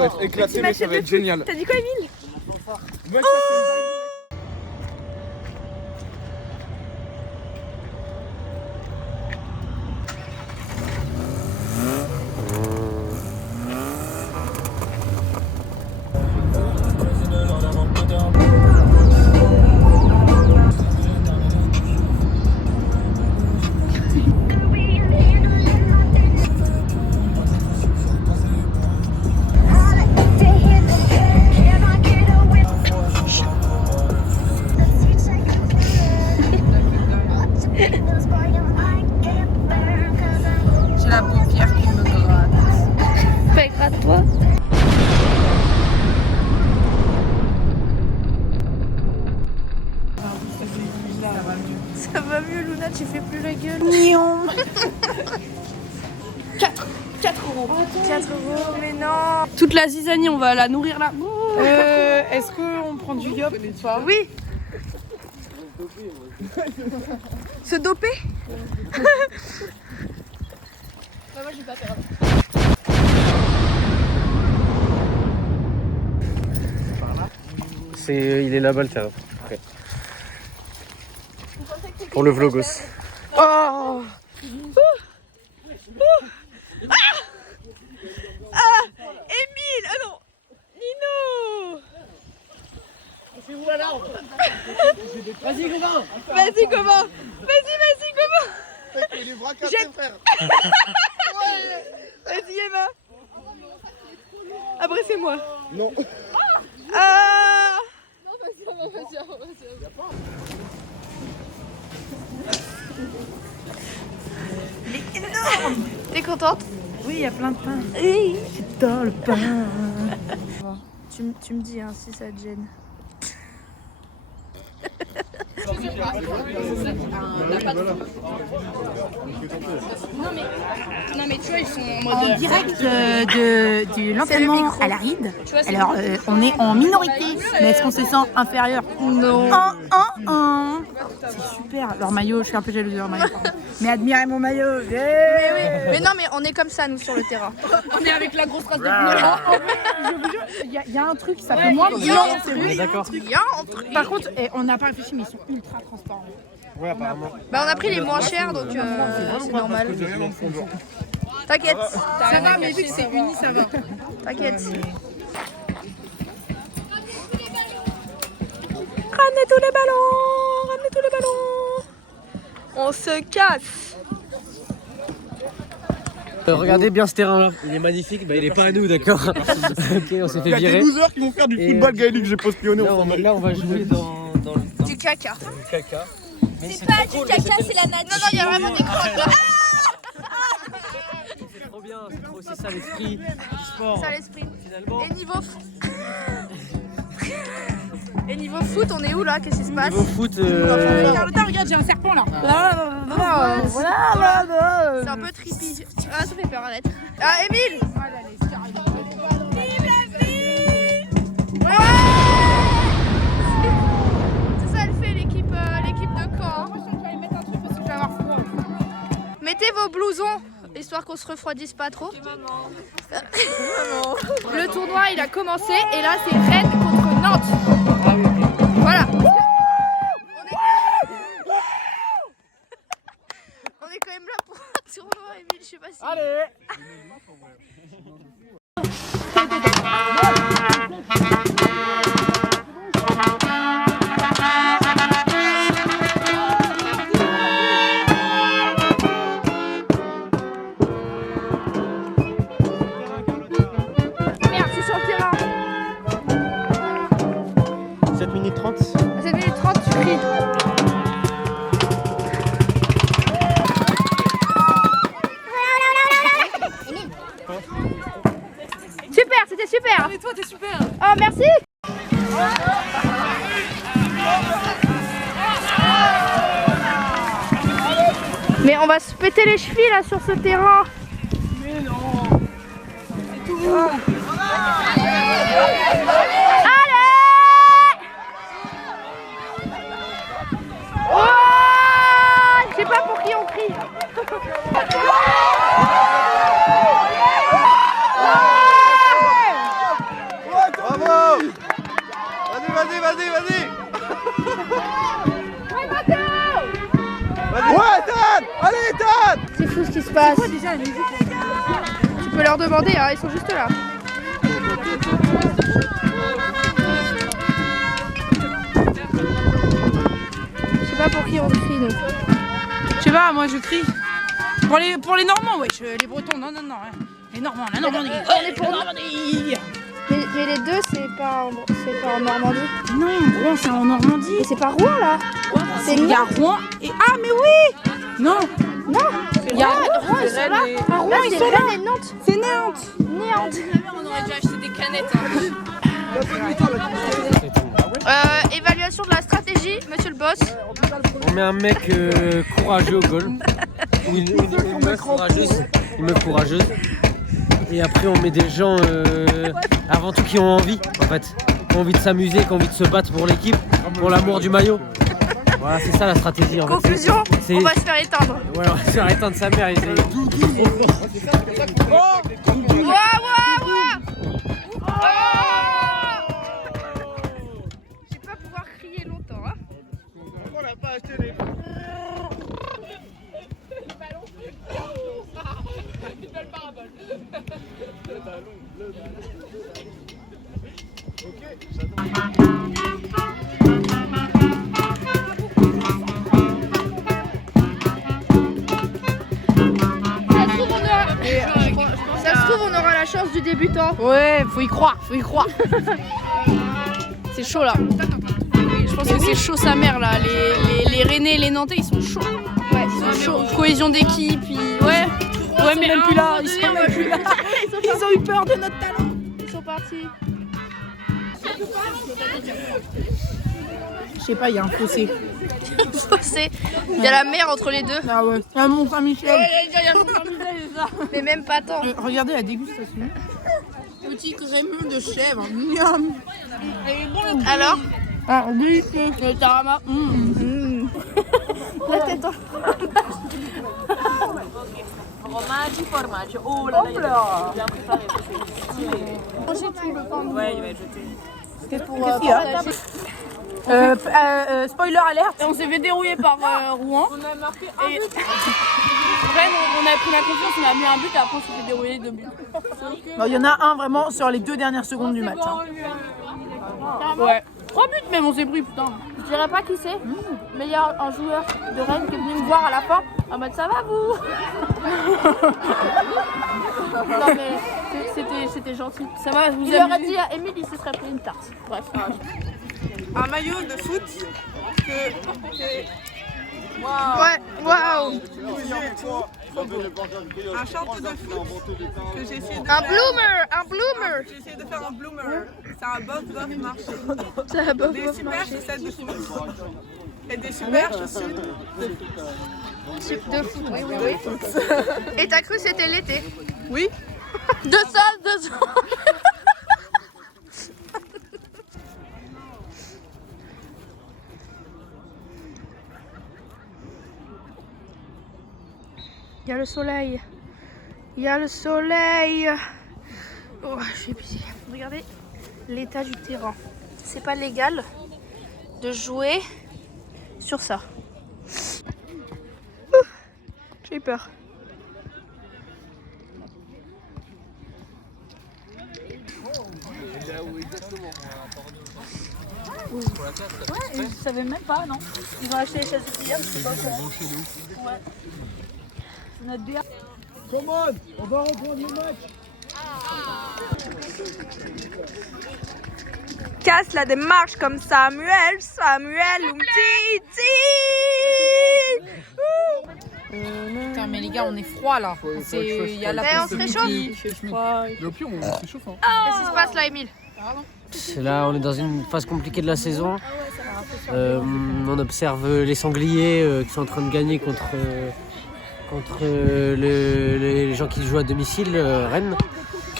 va être éclaté, mais ça va être génial. T'as dit quoi, Emile? J'ai la paupière qui me gratte. Bah, gratte-toi. Ça va mieux, Luna, tu fais plus la gueule. 4 euros. 4 euros, mais non. Toute la zizanie, on va la nourrir là. Est-ce qu'on prend du yop ou pas? Oui. Se doper. Bah moi je vais pas faire. Il est là-bas le terrain. Okay. Pour le vlogos. Oh. Ah Emile. Ah non. Nino. C'est où la larve? Vas-y Gobain. Vas-y Gobain. Vas-y Gobain. Il est bras cassés, frère. Vas-y Emma. Après c'est moi. Non. Ah. Non, vas-y. Il est énorme. T'es contente? Oui, il y a plein de pain. Oui. Dans le pain. Tu me dis hein, si ça te gêne. Non, mais tu vois, ils sont en mode. En direct de l'entraînement à la ride. Alors, on est en minorité, mais est-ce qu'on se sent inférieur? Non. C'est super. Leur maillot, je suis un peu jalouse de leur maillot. Mais admirez mon maillot. Mais oui. Mais non, mais on est comme ça nous sur le terrain. On est avec la grosse race de Il y a un truc, ça fait moins il y a un c'est vrai. D'accord. Il y a un truc. Par contre, on n'a pas réfléchi, mais ils sont ultra transparents. Ouais, apparemment. Bah on a pris les moins chers donc c'est normal. T'inquiète. Ça va, mais vu que c'est uni, ça va. T'inquiète. Ramenez tous les ballons. On se casse. Regardez bien ce terrain-là. Il est magnifique. Bah, il est pas à nous, d'accord. Ok, on s'est Il fait y a des virer. losers qui vont faire du football, Gaël, que j'ai pas spionné. Là, on va jouer dans Du caca. le caca. Mais C'est pas du caca, c'est la nature. Non, il y a vraiment des crottes. c'est trop bien. C'est ça l'esprit du sport. Ça l'esprit. Finalement. Et niveau foot, on est où là? Qu'est-ce qui se passe? Niveau foot, Carlotta, regarde, j'ai un serpent là. C'est un peu trippy. Ah, ça fait peur, Annette. Ah, Emile! Vive la vie! Ouais! C'est ça, elle fait l'équipe de Caen. Moi, je vais aller mettre un truc parce que je vais avoir froid. Mettez vos blousons, histoire qu'on se refroidisse pas trop. Le tournoi, il a commencé et là, c'est Rennes contre Nantes. Voilà. On est quand même là pour un tournoi, Emile, je sais pas si... allez. Merde, je suis sur le terrain. 7 minutes 30. À 7 minutes 30, tu cries. Super, c'était super. Mais toi, t'es super. Oh, merci. Mais on va se péter les chevilles là sur ce terrain. Mais non. C'est tout. Allez! Oh, je sais pas pour qui on crie. Ouais, Tad! Allez, Tad! C'est fou ce qui se passe. Tu peux leur demander, hein, ils sont juste là. Je sais pas pour qui on crie, nous. Je sais pas, moi je crie. Pour les Normands, wesh, les Bretons, non. Hein. Les Normands, la Normandie. On est pour Normandie. Mais les deux, c'est pas en Normandie. Non, Rouen, c'est en Normandie. Mais c'est pas Rouen, là. Il y a Rouen et... Ah, mais oui. Non. Il y a Rouen, ils sont là. Ah, Rouen, ils sont là. C'est Nantes. C'est Nantes. Nantes. On aurait déjà acheté des canettes. Évaluation de la stratégie, monsieur le boss. On met un mec courageux au goal. Ou une meuf courageuse. Et après on met des gens avant tout qui ont envie en fait. Qui ont envie de s'amuser, qui ont envie de se battre pour l'équipe, pour l'amour du maillot. Voilà, c'est ça la stratégie en fait. Confusion, on va se faire éteindre. Ouais, on va se faire éteindre sa mère. Je vais pas pouvoir crier longtemps. Hein. On n'a pas acheté les... Ça se trouve, on aura la chance du débutant. Ouais, faut y croire. C'est chaud là. Je pense que c'est chaud sa mère là. Les Rennais et les Nantais ils sont chauds. Ouais, Ils sont chauds. Cohésion d'équipe, ouais. Ouais, mais même plus là. Ils sont même plus là. Ils ont eu peur de notre talent. Ils sont partis. Je sais pas, il y a un fossé. Il y a la mer entre les deux. Ah ouais. La Mont-Saint-Michel. Mais même pas tant. Regardez la dégustation. Petit crémeux de chèvre. Miam. Alors Ah oui. Le tarama. la tête en... Formaggi. Oh là là, il y a bien préparé. Manger tout le temps. Ouais, il va être jeté. Qu'est-ce qu'il y a spoiler alerte. Et on s'est fait dérouiller par Rouen. On a marqué Et Rennes, on a pris la confiance, on a mis un but et après on s'est fait dérouiller 2 buts. Il y en a un vraiment sur les 2 dernières secondes du match. Hein. Ouais. 3 buts même on s'est pris putain. Je dirais pas qui c'est, mais il y a un joueur de Rennes qui est venu me voir à la fin en mode ça va vous. Non mais c'était gentil. Ça va, vous Il leur a dit à Émile il se serait pris une tarte. Bref. Un maillot de foot que... Ouais, waouh. Un short de foot que j'ai essayé de Un faire. bloomer. J'ai essayé de faire un bloomer. C'est un bof marché. C'est un beau Des super chaussettes de foot. Et des super chaussures de foot. Oui. Et t'as cru que c'était l'été? Oui. 2 salles. Il y a le soleil. Oh, je suis épuisée. Regardez l'état du terrain. C'est pas légal de jouer sur ça. J'ai eu peur. Ouais, je savais même pas, non. Ils ont acheté les chaises hier, je sais pas comment. Ouais. C'est notre DA. On va reprendre le match. Casse la démarche comme Samuel Umtiti. Putain, mais les gars, on est froid là. Il y a la on se réchauffe. il fait froid. Mais au pire, on s'échauffe. Hein. Qu'est-ce qui se passe là, Émile? Là, on est dans une phase compliquée de la saison. On observe les sangliers qui sont en train de gagner contre les gens qui jouent à domicile, Rennes.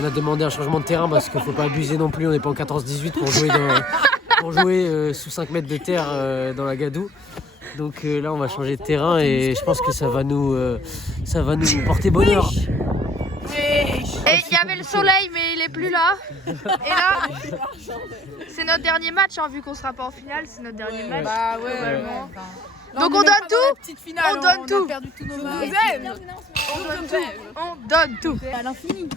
On a demandé un changement de terrain parce qu'il ne faut pas abuser non plus, on n'est pas en 14-18 pour jouer sous 5 mètres de terre dans la gadoue. Donc là on va changer de terrain et je pense que ça va nous porter bonheur. Et il y avait le soleil, mais il est plus là. Et là, c'est notre dernier match, hein, vu qu'on sera pas en finale, c'est notre dernier match. Bah ouais, Globalement. Là, Donc est on même donne pas dans la tout. petite finale, On donne tout. a perdu tous nos matchs. On donne tout. À l'infini.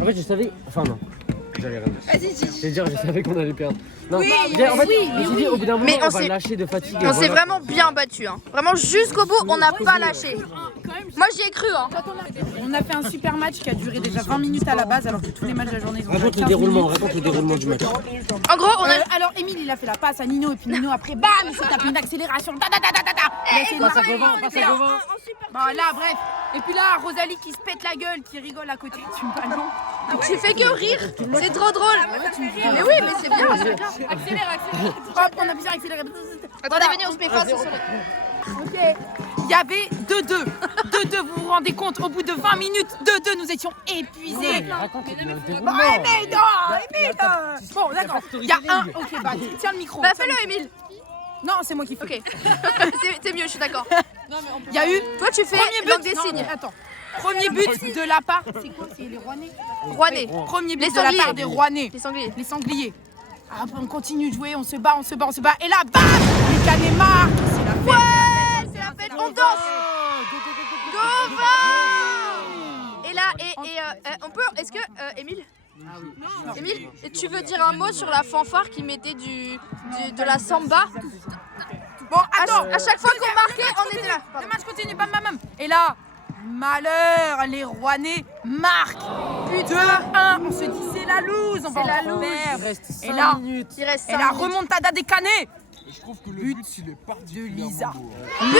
En fait, je savais. Enfin, non. J'allais rien dire. Vas-y, dire, je savais qu'on allait perdre. Non, Oui, en fait, je me suis dit, au bout d'un moment, Mais on va lâcher de fatigue. On s'est vraiment bien battu. Hein. Vraiment, jusqu'au bout, on n'a pas lâché. Moi, j'y ai cru. Hein. On a fait un super match qui a duré déjà 20 minutes à la base, alors que tous les matchs de la journée ils ont duré Raconte le 15 déroulement, minutes. raconte le déroulement du match. En gros, on a. Alors Émile il a fait la passe à Nino et puis Nino après bam il s'est tapé une accélération. Il a essayé de Passe à marquer. Gauvin, passe à Gauvin. Bon là bref. Et puis là Rosalie qui se pète la gueule, qui rigole à côté du ballon. Tu fais que rire. C'est trop drôle. Mais oui, mais c'est bien. C'est bien. Accélère. Hop, on a bien accéléré. Attendez, venez, on se met face au soleil. Ok. Il y avait 2-2. 2-2, vous vous rendez compte, au bout de 20 minutes, 2-2, nous étions épuisés. Raconte le Bon, déroulement. mais non. Bon, d'accord. Il y a un. Ok, bah tiens le micro. Bah, fais-le, Émile. Non, c'est moi qui fais. Ok. C'est mieux, je suis d'accord. Il y a eu. Toi, tu fais Premier langue but. des Non, signes. attends. Premier but de la part. C'est quoi? C'est les Rouennais. Rouennais. Premier but Les de la sangliers. part des Rouennais. Les sangliers. Les sangliers. Ah, on continue de jouer, on se bat. Et là, bam! Les canets marquent. C'est la fête. Ouais, c'est la fête. On danse. Gauvin. Et là, on peut. Est-ce que. Émile? Émile, tu veux dire un mot sur la fanfare qui mettait de la samba? Bon, attends. À chaque fois qu'on marquait, on était là. Le match continue, bam, bam, bam. Et là, malheur, les Rouennais marquent. But 2-1. On se dit, c'est la loose. On va la en loose. perdre. Il reste 5 Et là, minutes. Il reste et 5 la minutes. remontada des canets. Je trouve que le but, il est particulièrement Lisa. beau. But de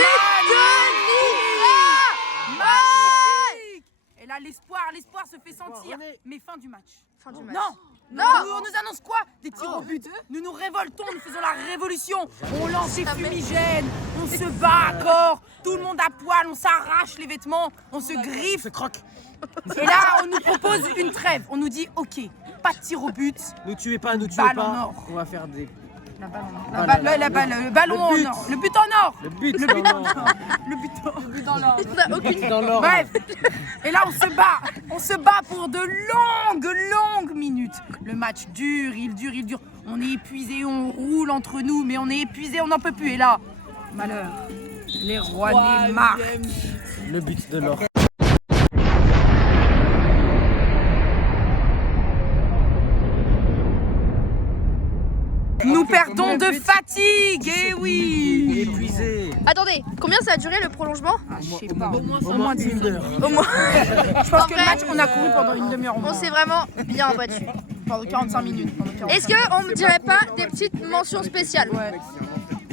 Lisa. Magnifique. Et là, l'espoir se fait sentir. Mais fin du match. Fin du match. Non. Non. On nous annonce quoi? Des tirs au but. Nous nous révoltons, nous faisons la révolution. On lance des fumigènes, on se bat à corps, tout le monde à poil, on s'arrache les vêtements, on se griffe. Et là, on nous propose une trêve. On nous dit, ok, pas de tir au but. Ne tuez pas, Balle en or. On va faire des. Le ballon en or. Le but en or. Le but, Le but en or. Le but en or. On n'a aucune. dans l'ordre. Bref, et là on se bat pour de longues minutes. Le match dure, il dure. On est épuisé, on roule entre nous, mais on est épuisé, on n'en peut plus. Et là, malheur, les Rouennais marquent. Le but de l'or. Nous perdons de fatigue, eh oui. Épuisé. Attendez, combien ça a duré le prolongement? Je sais pas, Au moins 1 heure. Au moins. Je pense En que vrai, le match, on a couru pendant une demi-heure. On s'est vraiment bien battu. Pendant 45 minutes. Est-ce qu'on me dirait pas des petites mentions spéciales? Ouais.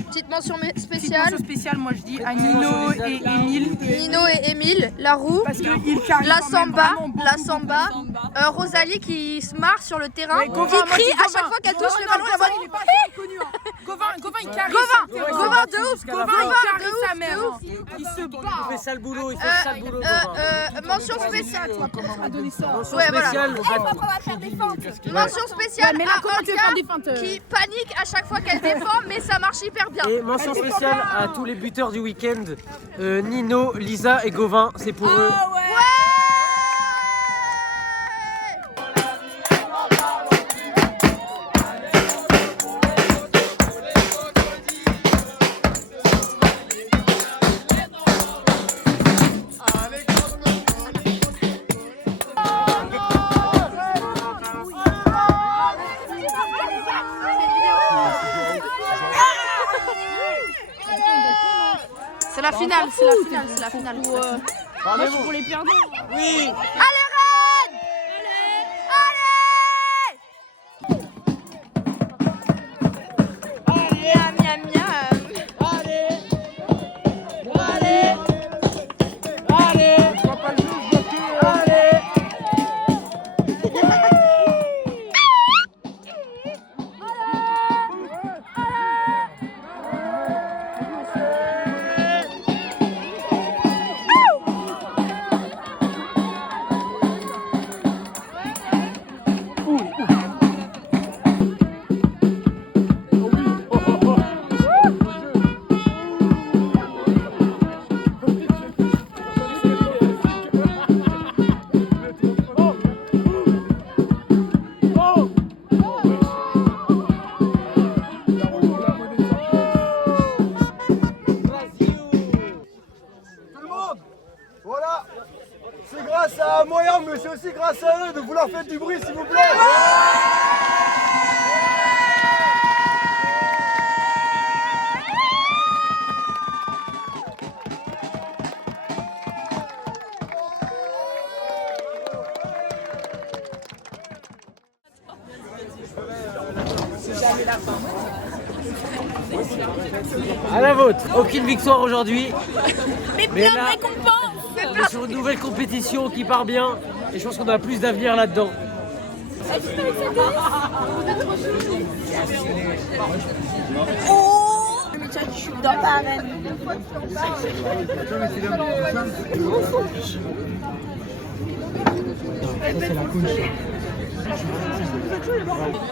Petite mention Petite spéciale. mention spéciale, moi je dis à Nino et Émile. Nino et Émile, la roue. Parce qu'ils carrient La quand même samba, vraiment beaucoup, la samba, Rosalie qui se marre sur le terrain, Ouais, qui Gauvin, moi, crie je dis à Gauvin. chaque fois qu'elle touche le Non, ballon, la Gauvin, balle. il est pas assez connu. Gauvin, il carrie. Gauvin de ouf, Gauvin, il Gauvin carrie de ouf, sa mère. de ouf. Il se Il bat. fait sale boulot, il fait sale boulot. Mention spéciale. À donner ça. Mention Ouais, voilà. spéciale. Mention spéciale Mais là, à comment tu veux faire des Olga feintes qui panique à chaque fois qu'elle défend, mais ça marche hyper bien. Et mention spéciale à tous les buteurs du week-end. Nino, Lisa et Gauvin, c'est pour eux. C'est la finale, c'est la finale. Moi, je suis pour les perdants. Oui. Allez Rennes! Allez! Miam miam miam. curieux de vouloir faire du bruit, s'il vous plaît. À la vôtre. Aucune victoire aujourd'hui. Mais Mais plein de là- récompenses. On est sur une nouvelle compétition qui part bien. Et je pense qu'on a plus d'avenir là-dedans. Je suis dans la arène.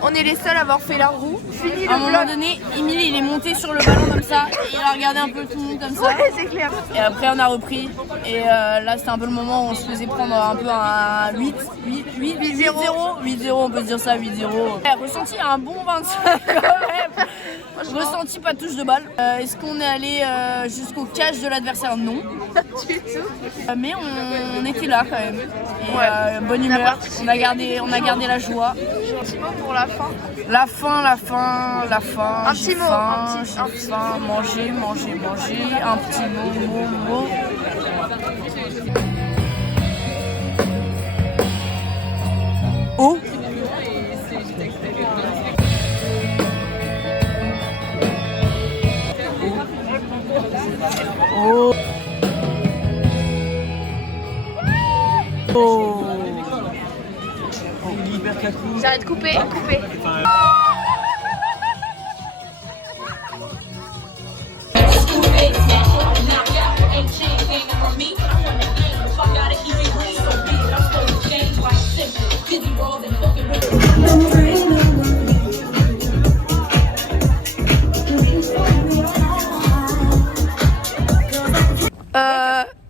On est les seuls à avoir fait la roue. Fini À un le moment vlog. donné, Emile il est monté sur le ballon comme ça et il a regardé un peu tout le monde comme ça. Ouais, c'est clair. Et après on a repris et là c'était un peu le moment où on se faisait prendre un peu un 8-0, on peut se dire ça, 8-0. Ressenti un bon 25 quand même. Ressenti pas de touche de balle. Est-ce qu'on est allé jusqu'au cage de l'adversaire? Non. Du tout. Mais on était là quand même. Et Ouais. bonne humeur, on a gardé la joie. J'ai un petit mot pour la fin. La faim. Un petit J'ai mot, faim, un j'ai petit faim. Manger. Un petit mot. Oh. Oh. Oh. J'arrête de couper.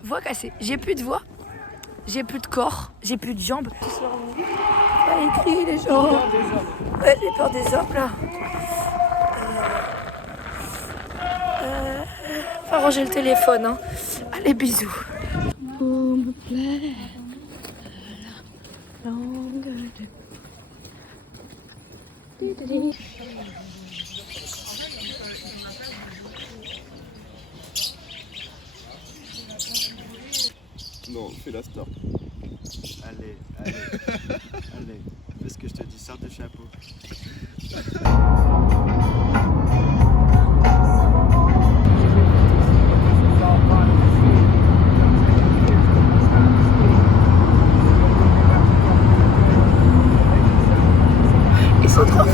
Voix cassée. J'ai plus de voix. J'ai plus de corps. J'ai plus de jambes. Pas écrit les gens. Ouais, j'ai peur des hommes là. Faut ranger le téléphone. Hein. Allez, bisous. Non, fais la star. Allez, fais ce que je te dis, sors de chapeau. Ils sont trop